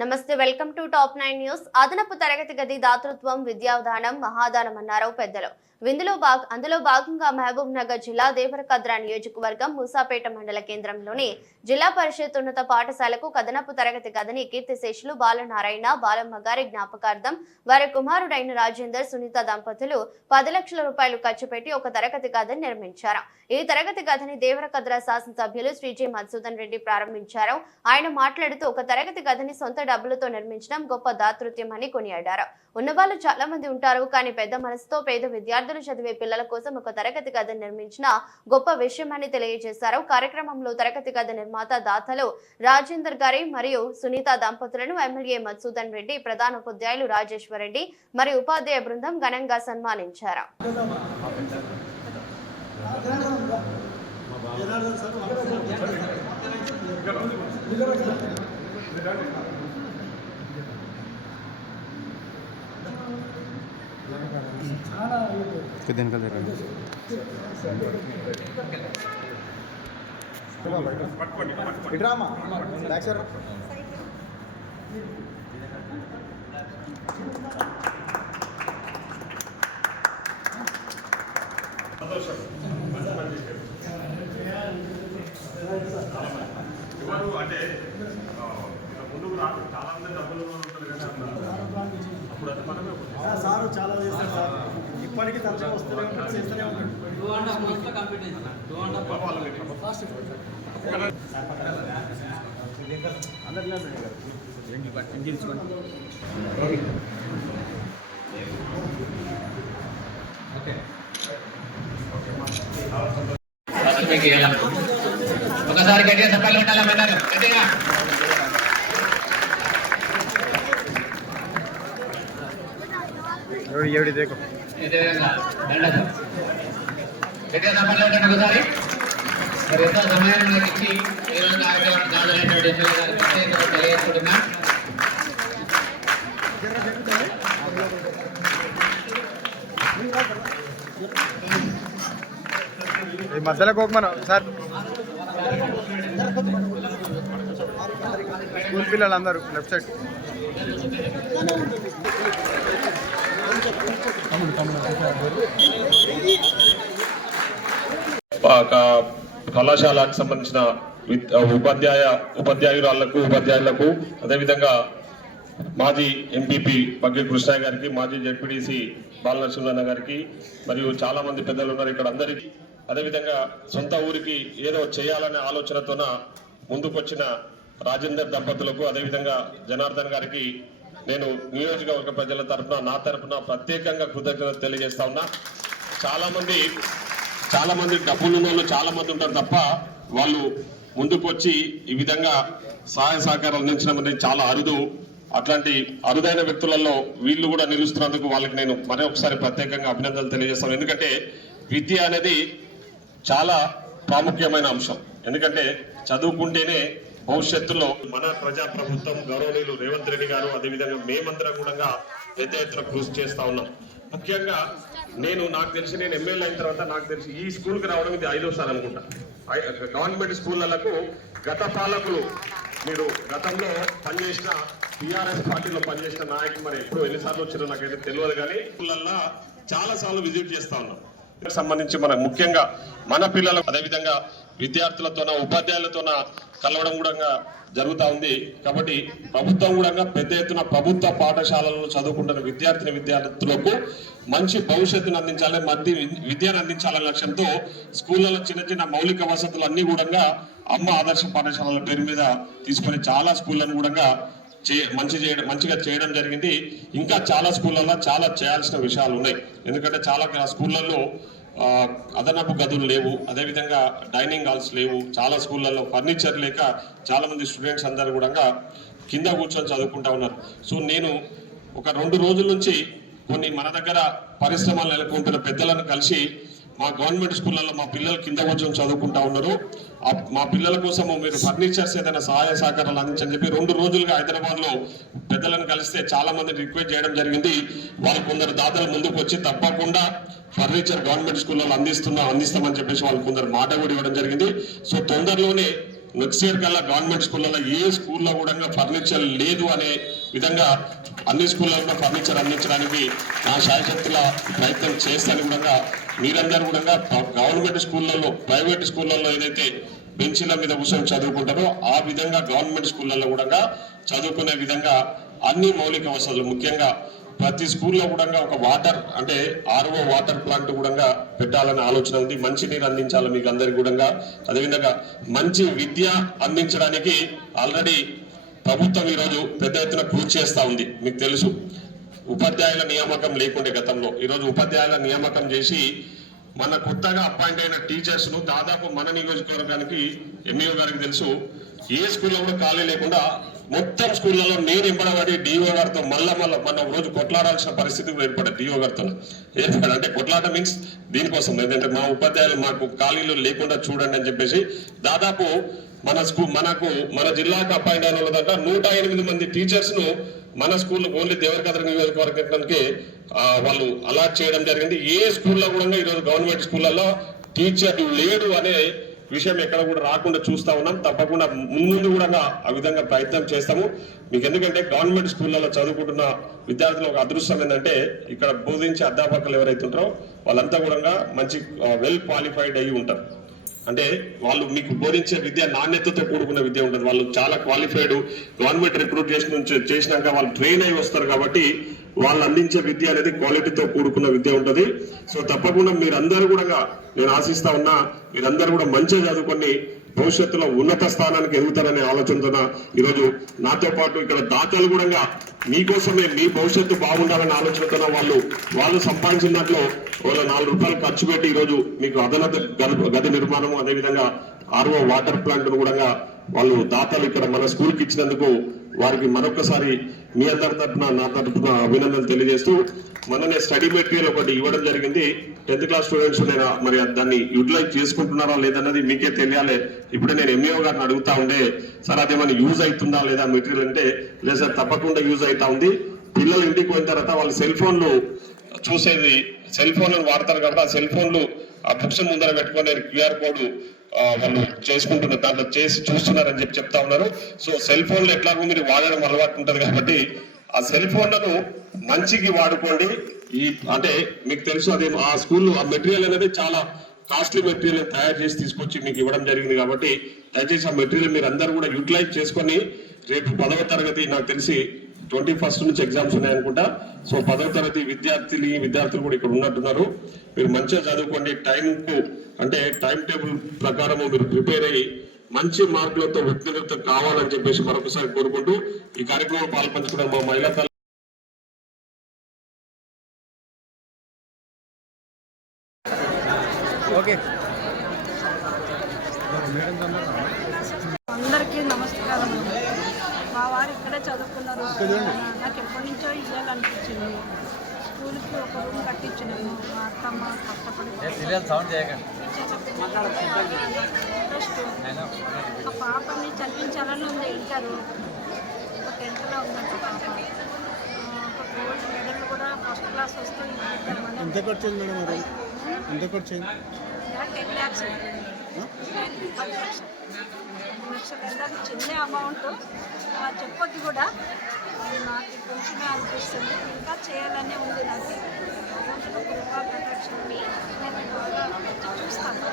నమస్తే, welcome to top 9 news. అదనపు తరగతి గది దాతృత్వం విద్యాదానం మహాదానం అన్నారు పెద్దలు. అందులో భాగంగా మహబూబ్ నగర్ జిల్లా దేవరకద్ర నియోజకవర్గం మూసాపేట మండల కేంద్రంలోని జిల్లా పరిషత్ ఉన్నత పాఠశాలకు అదనపు తరగతి గదిని కీర్తిశేషులు బాలనారాయణ బాలమ్మ గారి జ్ఞాపకార్థం వారి కుమారుడైన రాజేందర్ సునీత దంపతులు 10 లక్షల రూపాయలు ఖర్చు పెట్టి ఒక తరగతి గదిని నిర్మించారు. ఈ తరగతి గదిని దేవరకద్ర శాసనసభ్యులు శ్రీ జి మధుసూదన్ రెడ్డి ప్రారంభించారు. ఆయన మాట్లాడుతూ ఒక తరగతి గదిని సొంత డబ్బులతో నిర్మించడం గొప్ప దాతృత్యం అని కొనియాడారు. ఉన్నవాళ్ళు చాలా మంది ఉంటారు, కానీ పెద్ద మనసుతో పేద విద్యార్థులు చదివే పిల్లల కోసం ఒక తరగతి గదిని నిర్మించిన గొప్ప విషయం అని తెలియజేశారు. కార్యక్రమంలో తరగతి గది నిర్మాత దాతలు రాజేందర్ గారి మరియు సునీత దంపతులను ఎమ్మెల్యే మధుసూదన్ రెడ్డి, ప్రధాన ఉపాధ్యాయులు రాజేశ్వర్ రెడ్డి మరియు ఉపాధ్యాయ బృందం ఘనంగా సన్మానించారు. అంటే ముందుకు రాదు, చాలా మంది డబ్బులు అప్పుడు అది మనమే సార్ చాలా చేస్తారు సార్. ఇప్పటికీ తరచు వస్తూనే ఉంటాడు, చేస్తూనే ఉంటాడు. ఒకసారి గట్టిగా చెప్పాలి ఉండాలి మేడం, గట్టిగా గట్టిగా చెప్పాలి ఉండండి ఒకసారి. మరి ఎంతో సమయం నాకు ఇచ్చి ఈ రోజు కార్యక్రమం కాదనేటువంటి ఎమ్మెల్యే గారికి ప్రత్యేకంగా తెలియజేస్తున్నా. ఈ మధ్యలో కోకమను సార్. స్కూల్ పిల్లలందరూ లెఫ్ట్ సైడ్. కళాశాలకు సంబంధించిన ఉపాధ్యాయులకు అదేవిధంగా మాజీ ఎంపీపీ బగ్గి కృష్ణయ్య గారికి, మాజీ జెడ్పీటీసీ బాలనరసింహన్న గారికి మరియు చాలా మంది పెద్దలు ఉన్నారు ఇక్కడ అందరికీ, అదేవిధంగా సొంత ఊరికి ఏదో చేయాలనే ఆలోచనతోన ముందుకొచ్చిన రాజేందర్ దంపతులకు, అదేవిధంగా జనార్దన్ గారికి నేను నియోజకవర్గ ప్రజల తరఫున, నా తరఫున ప్రత్యేకంగా కృతజ్ఞత తెలియజేస్తా ఉన్నా. చాలా మంది డబ్బులు ఉన్న వాళ్ళు చాలా మంది ఉంటారు తప్ప వాళ్ళు ముందుకు వచ్చి ఈ విధంగా సహాయ సహకారాలు అందించడం అనేది చాలా అరుదు. అట్లాంటి అరుదైన వ్యక్తులలో వీళ్ళు కూడా నిలుస్తున్నందుకు వాళ్ళకి నేను మరొకసారి ప్రత్యేకంగా అభినందనలు తెలియజేస్తాను. ఎందుకంటే విద్య అనేది చాలా ప్రాముఖ్యమైన అంశం. ఎందుకంటే చదువుకుంటేనే భవిష్యత్తులో మన ప్రజాప్రభుత్వం గౌరవనీయులు రేవంత్ రెడ్డి గారు, అదేవిధంగా మేమందరం కూడా పెద్ద ఎత్తున కృషి చేస్తా ఉన్నాం. ముఖ్యంగా నాకు తెలిసి నేను ఎమ్మెల్యే అయిన తర్వాత నాకు తెలిసి ఈ స్కూల్కి రావడం ఇది 5వ సారి అనుకుంటా. గవర్నమెంట్ స్కూళ్ళకు గత పాలకులు, మీరు గతంలో పనిచేసిన టీఆర్ఎస్ పార్టీలో పనిచేసిన నాయకులు మరి ఎప్పుడు ఎన్నిసార్లు వచ్చారో నాకైతే తెలియదు, కానీ స్కూళ్ళల్లో చాలా సార్లు విజిట్ చేస్తా ఉన్నాం. సంబంధించి మన ముఖ్యంగా మన పిల్లలకు అదేవిధంగా విద్యార్థులతోన ఉపాధ్యాయులతోన కలవడం కూడా జరుగుతూ ఉంది. కాబట్టి ప్రభుత్వం కూడా పెద్ద ఎత్తున ప్రభుత్వ పాఠశాలల్లో చదువుకుంటున్న విద్యార్థులకు మంచి భవిష్యత్తును అందించాలి, మంచి విద్యను అందించాలనే లక్ష్యంతో స్కూళ్ళలో చిన్న చిన్న మౌలిక వసతులు అన్ని కూడా అమ్మ ఆదర్శ పాఠశాలల పేరు మీద తీసుకొని చాలా స్కూళ్ళను కూడా మంచిగా చేయడం జరిగింది. ఇంకా చాలా స్కూళ్ళల్లో చాలా చేయాల్సిన విషయాలు ఉన్నాయి. ఎందుకంటే చాలా స్కూళ్ళల్లో అదనపు గదులు లేవు, అదేవిధంగా డైనింగ్ హాల్స్ లేవు, చాలా స్కూళ్ళల్లో ఫర్నిచర్ లేక చాలా మంది స్టూడెంట్స్ అందరూ కూడా కింద కూర్చొని చదువుకుంటా ఉన్నారు. సో నేను ఒక 2 రోజుల నుంచి కొన్ని మన దగ్గర పరిశ్రమలు నెలకొంటున్న పెద్దలను కలిసి మా గవర్నమెంట్ స్కూళ్ళల్లో మా పిల్లలు కింద కూర్చొని చదువుకుంటా ఉన్నారు, మా పిల్లల కోసం మీరు ఫర్నిచర్స్ ఏదైనా సహాయ సహకారాలు అందించని చెప్పి 2 రోజులుగా హైదరాబాద్ లో పెద్దలను కలిస్తే చాలా మంది రిక్వెస్ట్ చేయడం జరిగింది. వాళ్ళు కొందరు దాతలు ముందుకు వచ్చి తప్పకుండా ఫర్నిచర్ గవర్నమెంట్ స్కూళ్ళలో అందిస్తామని చెప్పేసి వాళ్ళు కొందరు మాట కూడా ఇవ్వడం జరిగింది. సో తొందరలోనే నెక్స్ట్ ఇయర్ కల్లా గవర్నమెంట్ స్కూళ్ళలో ఏ స్కూల్లో కూడా ఫర్నిచర్ లేదు అనే విధంగా అన్ని స్కూళ్ళలో ఫర్నిచర్ అందించడానికి నా శాయశక్తుల ప్రయత్నం చేస్తాను కూడా మీరందరూ కూడా గవర్నమెంట్ స్కూళ్ళలో ప్రైవేట్ స్కూళ్ళలో ఏదైతే బెంచీల మీద కూర్చొని చదువుకుంటారో ఆ విధంగా గవర్నమెంట్ స్కూళ్ళలో కూడా చదువుకునే విధంగా అన్ని మౌలిక వసతులు ముఖ్యంగా ప్రతి స్కూల్లో కూడా ఒక వాటర్ అంటే ఆర్ఓ వాటర్ ప్లాంట్ కూడా పెట్టాలనే ఆలోచన ఉంది. మంచి నీరు అందించాలి మీకు అందరికి కూడా. అదేవిధంగా మంచి విద్య అందించడానికి ఆల్రెడీ ప్రభుత్వం ఈరోజు పెద్ద ఎత్తున కృషి చేస్తూ ఉంది. మీకు తెలుసు ఉపాధ్యాయుల నియామకం లేకుండే గతంలో, ఈరోజు ఉపాధ్యాయుల నియామకం చేసి మన కొత్తగా అపాయింట్ అయిన టీచర్స్ ను దాదాపు మన నియోజకవర్గానికి ఎంఈఓ గారికి తెలుసు ఏ స్కూల్లో కూడా ఖాళీ లేకుండా మొత్తం స్కూళ్ళలో నేను ఎంబడబడి డిఓ గారితో మళ్ళా మన రోజు కొట్లాడాల్సిన పరిస్థితి ఏర్పడదు. డిఓ గారితో ఏర్పడ అంటే కొట్లాట మీన్స్ దీనికోసం ఏంటంటే మా ఉపాధ్యాయులు మాకు ఖాళీలు లేకుండా చూడండి అని చెప్పేసి దాదాపు మన జిల్లాకు అపాయింట్ అయిన వాళ్ళ దాకా 108 మంది టీచర్స్ ను మన స్కూల్ ఓన్లీ దేవరకద్ర నియోజకవర్గానికి వాళ్ళు అలాట్ చేయడం జరిగింది. ఏ స్కూల్లో కూడా ఈరోజు గవర్నమెంట్ స్కూళ్ళలో టీచర్ లేడు అనే విషయం ఎక్కడ కూడా రాకుండా చూస్తా ఉన్నాం. తప్పకుండా ముందు కూడా ఆ విధంగా ప్రయత్నం చేస్తాము మీకు. ఎందుకంటే గవర్నమెంట్ స్కూళ్ళలో చదువుకుంటున్న విద్యార్థులు ఒక అదృష్టం ఏంటంటే ఇక్కడ బోధించే అధ్యాపకులు ఎవరైతే ఉంటారో వాళ్ళంతా కూడా మంచి వెల్ క్వాలిఫైడ్ అయ్యి ఉంటారు. అంటే వాళ్ళు మీకు బోధించే విద్య నాణ్యతతో కూడుకున్న విద్య ఉంటుంది. వాళ్ళు చాలా క్వాలిఫైడ్ గవర్నమెంట్ రిక్రూట్ చేసినాక వాళ్ళు ట్రైన్ అయి వస్తారు కాబట్టి వాళ్ళు అందించే విద్య అనేది క్వాలిటీతో కూడుకున్న విద్య ఉంటుంది. సో తప్పకుండా మీరందరూ కూడా నేను ఆశిస్తా ఉన్నా మీరందరూ కూడా మంచిగా చదువుకొని భవిష్యత్తులో ఉన్నత స్థానానికి ఎదుగుతారనే ఆలోచనతో ఈరోజు నాతో పాటు ఇక్కడ దాతలు కూడా మీకోసమే మీ భవిష్యత్తు బాగుండాలనే ఆలోచనతో వాళ్ళు సంపాదించిన దాంట్లో వాళ్ళ ₹4 ఖర్చు పెట్టి ఈరోజు మీకు అదనపు గది నిర్మాణం అదేవిధంగా ఆర్ఓ వాటర్ ప్లాంట్ కూడా వాళ్ళు దాతలు ఇక్కడ మన స్కూల్కి ఇచ్చినందుకు వారికి మరొకసారి మీ అందరి తరఫున నా తరఫున అభినందనలు తెలియజేస్తూ మొన్ననే స్టడీ మెటీరియల్ ఒకటి ఇవ్వడం జరిగింది. 10th క్లాస్ స్టూడెంట్స్ మరి దాన్ని యూటిలైజ్ చేసుకుంటున్నారా లేదన్నది మీకే తెలియాలి. ఇప్పుడు నేను ఎంఈఓ గారిని అడుగుతా ఉండే సార్ అదేమైనా యూజ్ అవుతుందా లేదా మెటీరియల్ అంటే లేదు సార్ తప్పకుండా యూజ్ అవుతా ఉంది. పిల్లలు ఇంటికి పోయిన తర్వాత వాళ్ళు సెల్ ఫోన్లు చూసేది సెల్ ఫోన్లను వాడతారు కాబట్టి ఆ సెల్ ఫోన్లు ఆ బుక్స్ ముందర పెట్టుకునే క్యూఆర్ కోడ్ వాళ్ళు చేసుకుంటున్నారు దాంట్లో చేసి చూస్తున్నారని చెప్తా ఉన్నారు. సో సెల్ ఫోన్లు ఎట్లాగో మీరు వాడడం అలవాటు ఉంటుంది కాబట్టి ఆ సెల్ ఫోన్లను మంచికి వాడుకోండి. అంటే మీకు తెలుసు అదే ఆ స్కూల్ ఆ మెటీరియల్ అనేది చాలా కాస్ట్లీ మెటీరియల్ తయారు చేసి తీసుకొచ్చి మీకు ఇవ్వడం జరిగింది కాబట్టి దయచేసి ఆ మెటీరియల్ మీరు అందరూ కూడా యూటిలైజ్ చేసుకొని రేపు 10వ తరగతి నాకు తెలిసి 21st నుంచి ఎగ్జామ్స్ ఉన్నాయనుకుంటా. సో 10వ తరగతి విద్యార్థులు కూడా ఇక్కడ ఉన్నట్టున్నారు. మీరు మంచిగా చదువుకోండి. టైంకు అంటే టైం టేబుల్ ప్రకారం మీరు ప్రిపేర్ అయ్యి మంచి మార్కులతో ఉత్తీర్ణత కావాలని చెప్పేసి మరొకసారి కోరుకుంటూ ఈ కార్యక్రమం పాల్పంచుకున్న మా మహిళా అందరికీ నమస్కారం. మా వారు ఇక్కడే చదువుకున్నారు. నాకు ఎప్పటి నుంచో ఇవ్వాలనిపించింది. స్కూల్కి ఒక రూమ్ కట్టించినాము. మా అత్తమ్మ కష్టపడి ఇంట్రెస్ట్. ఒక పాపని చదివించాలని ఉంది. ఇంటరు ఒక 10th ఉందంట పాప. ఒక గోల్డ్ మెడల్ కూడా ఫస్ట్ క్లాస్ వస్తే 10 lakhs 10 లక్షలు. అది చిన్న అమౌంట్ చెప్పొద్దు కూడా. నాకు కొంచెమే అనిపిస్తుంది. ఇంకా చేయాలనే ఉంది నాకు. భగవంతుడు కృపా ప్రొటెక్షన్ నేను బాగా చూస్తాను.